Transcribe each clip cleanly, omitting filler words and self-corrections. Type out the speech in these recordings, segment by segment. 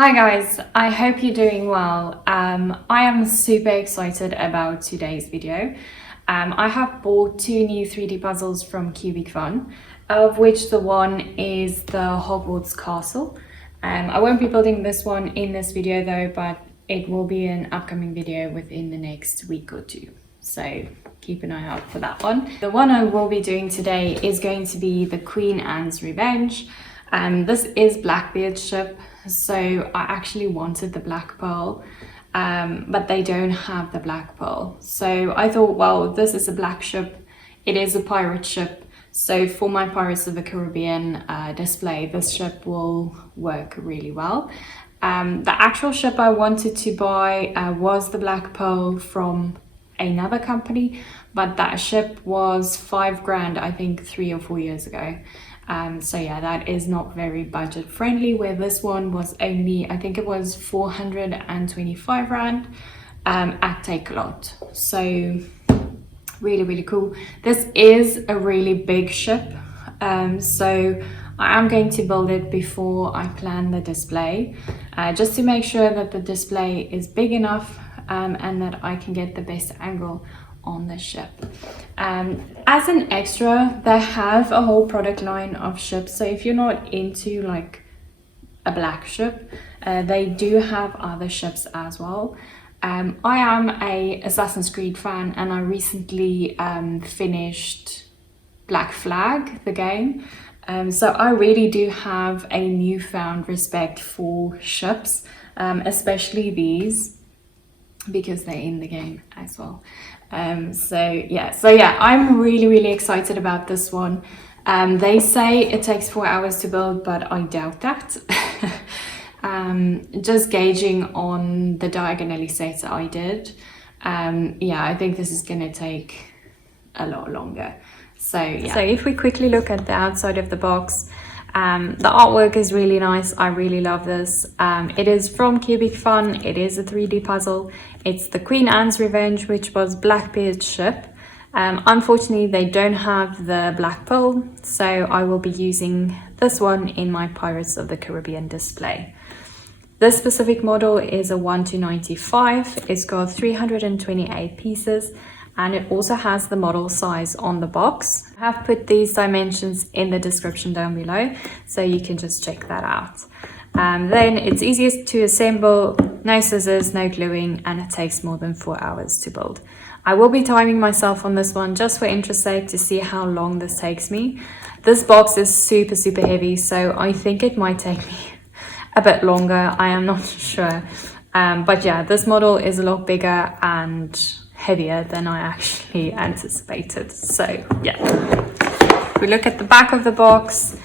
Hi guys, I hope you're doing well. I am super excited about today's video. I have bought two new 3D puzzles from Cubic Fun, of which the one is the Hogwarts Castle. I won't be building this one in this video though, but it will be an upcoming video within the next week or two. So keep an eye out for that one. The one I will be doing today is going to be the Queen Anne's Revenge. This is Blackbeard's ship, so I actually wanted the black pearl, but they don't have the black pearl. So I thought, well, this is a black ship, it is a pirate ship, so for my Pirates of the Caribbean display, this ship will work really well. The actual ship I wanted to buy was the black pearl from another company, but that ship was $5,000, I think 3 or 4 years ago. So yeah, that is not very budget friendly, where this one was only, I think it was 425 Rand at Takealot. So really cool. This is a really big ship, so I am going to build it before I plan the display, just to make sure that the display is big enough and that I can get the best angle on the ship. As an extra, they have a whole product line of ships, so if you're not into like a black ship, they do have other ships as well. I am a Assassin's Creed fan, and I recently finished Black Flag, the game, so I really do have a newfound respect for ships, especially these, because they're in the game as well. So yeah, I'm really excited about this one. They say it takes 4 hours to build, but I doubt that. Just gauging on the diagonally sets I did, yeah, I think this is gonna take a lot longer. So yeah. So if we quickly look at the outside of the box, the artwork is really nice. I really love this. It is from Cubic Fun. It is a 3D puzzle. It's the Queen Anne's Revenge, which was Blackbeard's ship. Unfortunately, they don't have the black pearl, so I will be using this one in my Pirates of the Caribbean display. This specific model is a 1:95. It's got 328 pieces, and it also has the model size on the box. I have put these dimensions in the description down below, so you can just check that out. Then it's easiest to assemble, no scissors, no gluing, and it takes more than 4 hours to build. I will be timing myself on this one just for interest sake to see how long this takes me. This box is super heavy, so I think it might take me a bit longer. I am not sure. But yeah, this model is a lot bigger and heavier than I actually anticipated. So yeah, we look at the back of the box.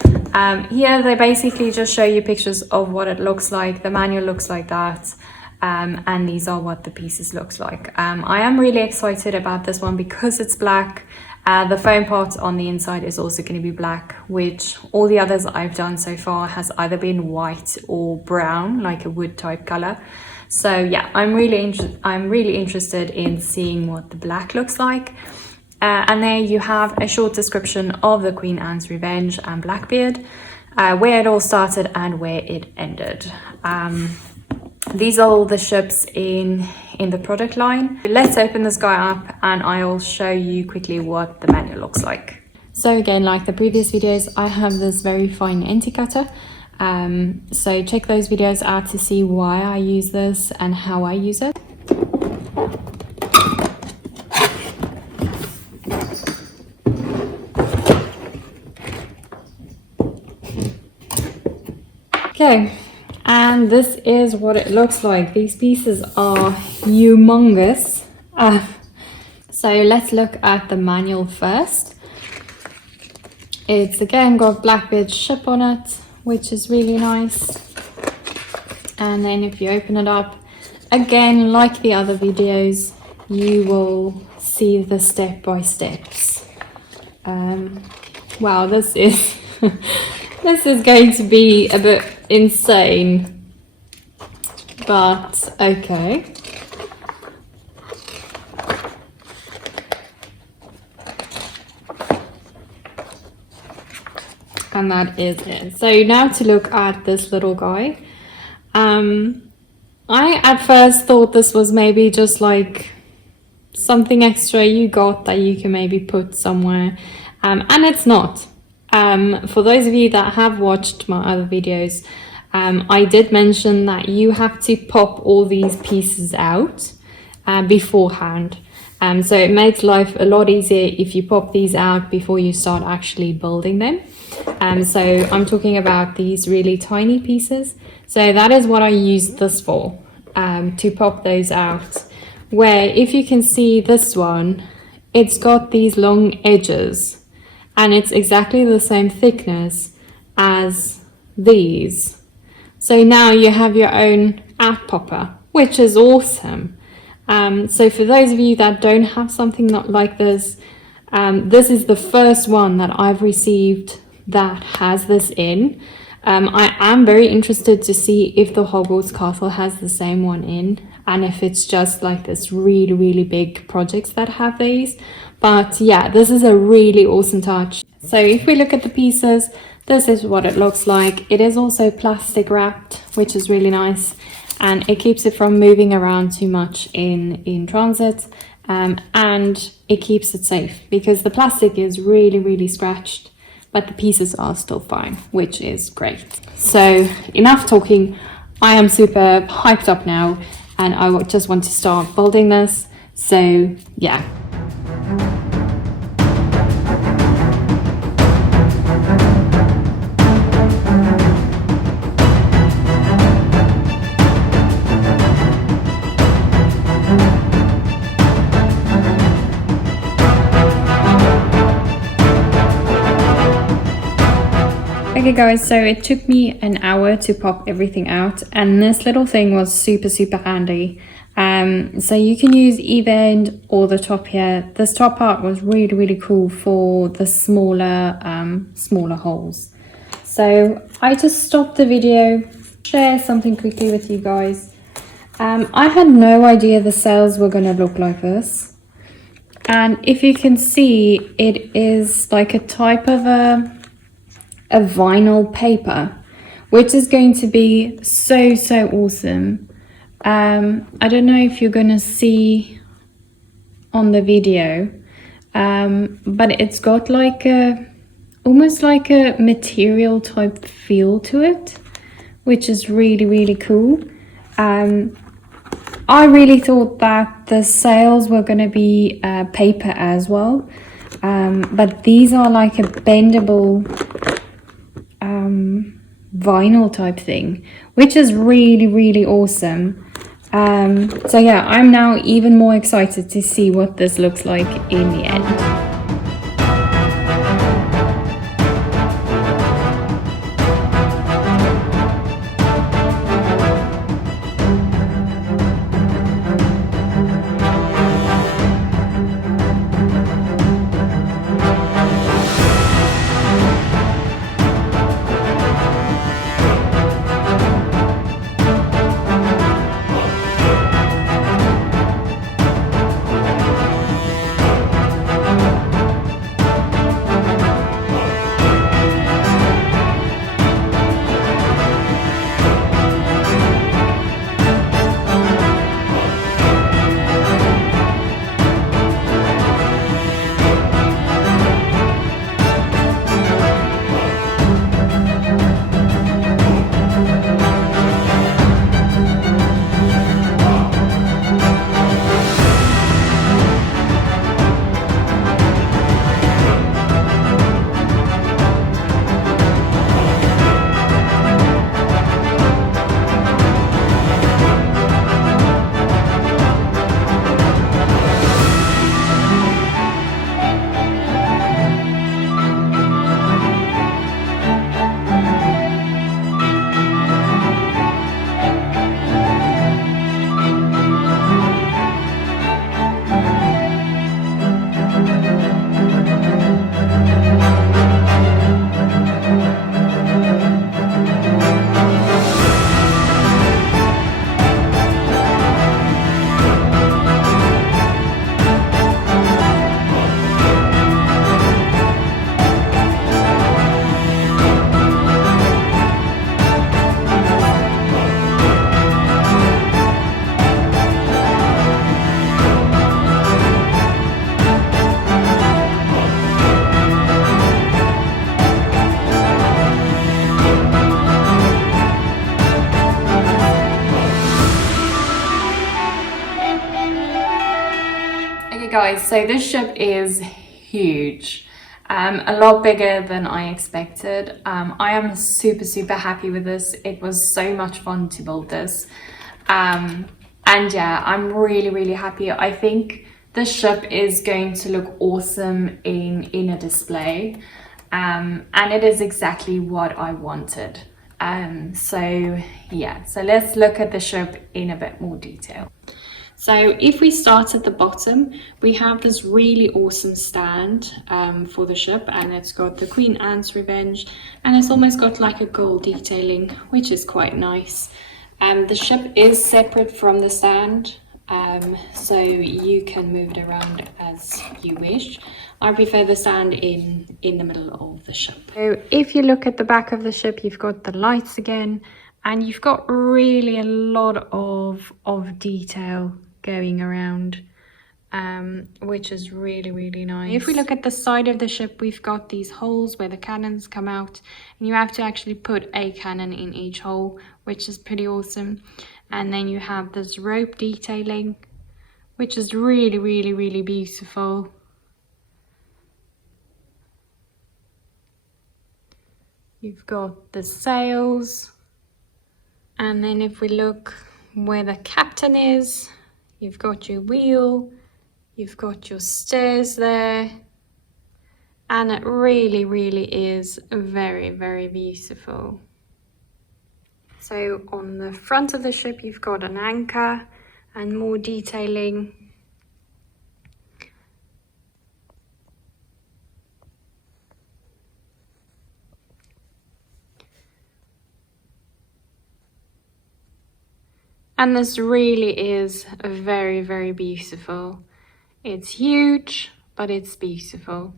Here they basically just show you pictures of what it looks like. The manual looks like that, and these are what the pieces looks like. I am really excited about this one because it's black. The foam part on the inside is also going to be black, which all the others I've done so far has either been white or brown, like a wood type color. So yeah, I'm really interested in seeing what the black looks like. And there you have a short description of the Queen Anne's Revenge and Blackbeard, where it all started and where it ended. These are all the ships in the product line. Let's open this guy up and I'll show you quickly what the manual looks like. So again, like the previous videos, I have this very fine anti cutter. So check those videos out to see why I use this and how I use it. Okay, and this is what it looks like. These pieces are humongous. So let's look at the manual first. It's again got Blackbeard's ship on it, which is really nice. And then if you open it up, again, like the other videos, you will see the step-by-steps. Wow, this is this is going to be a bit insane, but okay. And that is it. So now to look at this little guy. I at first thought this was maybe just like something extra you got that you can maybe put somewhere, and it's not. For those of you that have watched my other videos, I did mention that you have to pop all these pieces out beforehand. So it makes life a lot easier if you pop these out before you start actually building them. So I'm talking about these really tiny pieces. So that is what I use this for, to pop those out. Where if you can see this one, it's got these long edges and it's exactly the same thickness as these. So now you have your own out popper, which is awesome. So for those of you that don't have something like this, this is the first one that I've received that has this in. I am very interested to see if the Hogwarts Castle has the same one in, and if it's just like this really, really big projects that have these. But yeah, this is a really awesome touch. So if we look at the pieces, this is what it looks like. It is also plastic wrapped, which is really nice, and it keeps it from moving around too much in transit, and it keeps it safe because the plastic is really, really scratched, but the pieces are still fine, which is great. So enough talking. I am super hyped up now, and I just want to start building this. So yeah. Okay guys, so it took me an hour to pop everything out, and this little thing was super, super handy. So you can use either end or the top here. This top part was really, really cool for the smaller holes. So I just stopped the video, share something quickly with you guys. I had no idea the sails were gonna look like this. And if you can see, it is like a type of a vinyl paper, which is going to be so awesome. I don't know if you're gonna see on the video, but it's got like almost like a material type feel to it, which is really, really cool. I really thought that the sails were gonna be paper as well, but these are like a bendable vinyl type thing, which is really, really awesome. So yeah, I'm now even more excited to see what this looks like in the end. guys, so this ship is huge. A lot bigger than I expected. I am super happy with this. It was so much fun to build this. And yeah, I'm really happy. I think the ship is going to look awesome in a display. And it is exactly what I wanted. So yeah, so let's look at the ship in a bit more detail. So if we start at the bottom, we have this really awesome stand for the ship, and it's got the Queen Anne's Revenge, and it's almost got like a gold detailing, which is quite nice. The ship is separate from the stand, so you can move it around as you wish. I prefer the stand in the middle of the ship. So if you look at the back of the ship, you've got the lights again, and you've got really a lot of detail going around, which is really nice. If we look at the side of the ship, we've got these holes where the cannons come out, and you have to actually put a cannon in each hole, which is pretty awesome. And then you have this rope detailing, which is really beautiful. You've got the sails, and then if we look where the captain is, you've got your wheel, you've got your stairs there, and it really is very beautiful. So on the front of the ship, you've got an anchor and more detailing. And this really is very beautiful. It's huge, but it's beautiful.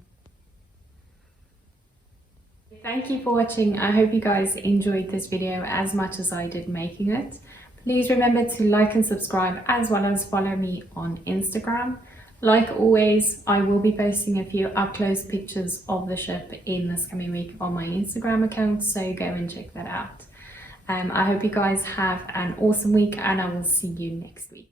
Thank you for watching. I hope you guys enjoyed this video as much as I did making it. Please remember to like and subscribe, as well as follow me on Instagram. Like always, I will be posting a few up-close pictures of the ship in this coming week on my Instagram account, so go and check that out. I hope you guys have an awesome week, and I will see you next week.